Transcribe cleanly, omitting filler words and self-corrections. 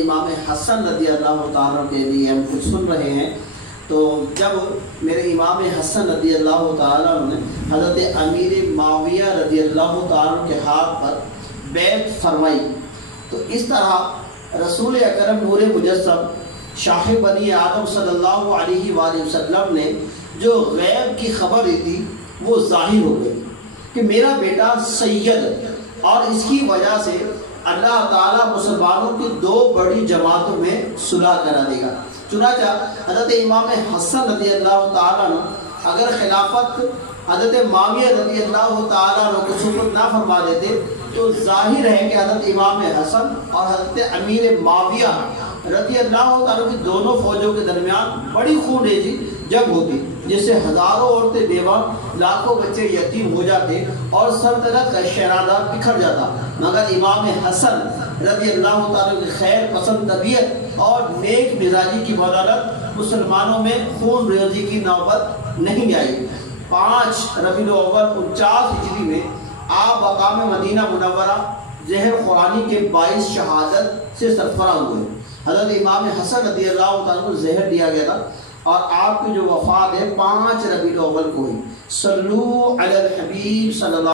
امام حسن رضی اللہ تعالیٰ کے لیے ہم کچھ سن رہے ہیں۔ تو جب میرے امام حسن رضی اللہ تعالیٰ نے حضرت امیر معاویہ رضی اللہ تعالیٰ کے ہاتھ پر بیعت فرمائی، تو اس طرح رسول اکرم نور مجسم شاہ بنی آدم صلی اللہ علیہ وآلہ وسلم نے جو غیب کی خبر دی تھی وہ ظاہر ہو گئی کہ میرا بیٹا سید، اور اس کی وجہ سے اللہ تعالیٰ مسلمانوں کی دو بڑی جماعتوں میں صلح کرا دے گا۔ چنانچہ حضرت امام حسن رضی اللہ تعالیٰ عنہ اگر خلافت حضرت معاویہ رضی اللہ تعالیٰ عنہ کو سپرد نہ فرما دیتے تو ظاہر ہے کہ حضرت امام حسن اور حضرت امیر معاویہ رضی اللہ تعالیٰ کی دونوں فوجوں کے درمیان بڑی خون ریزی جنگ ہوتی، جس سے ہزاروں عورتیں بیوہ، لاکھوں بچے یتیم ہو جاتے اور سلطنت کا شہزادہ بکھر جاتا، مگر امام حسن رضی اللہ تعالیٰ کی خیر پسند طبیعت اور نیک مزاجی کی بدولت مسلمانوں میں خون ریزی کی نوبت نہیں آئی۔ 5 ربیع الاول 49 ہجری میں آپ مقام مدینہ منورہ زہر خورانی کے باعث شہادت سے سرفراز ہوئے۔ حضرت امام حسن رضی اللہ تعالیٰ کو زہر دیا گیا تھا اور آپ کی جو وفات ہے 5 ربیع الاول کو ہوئی۔ صلو علی الحبیب صلی اللہ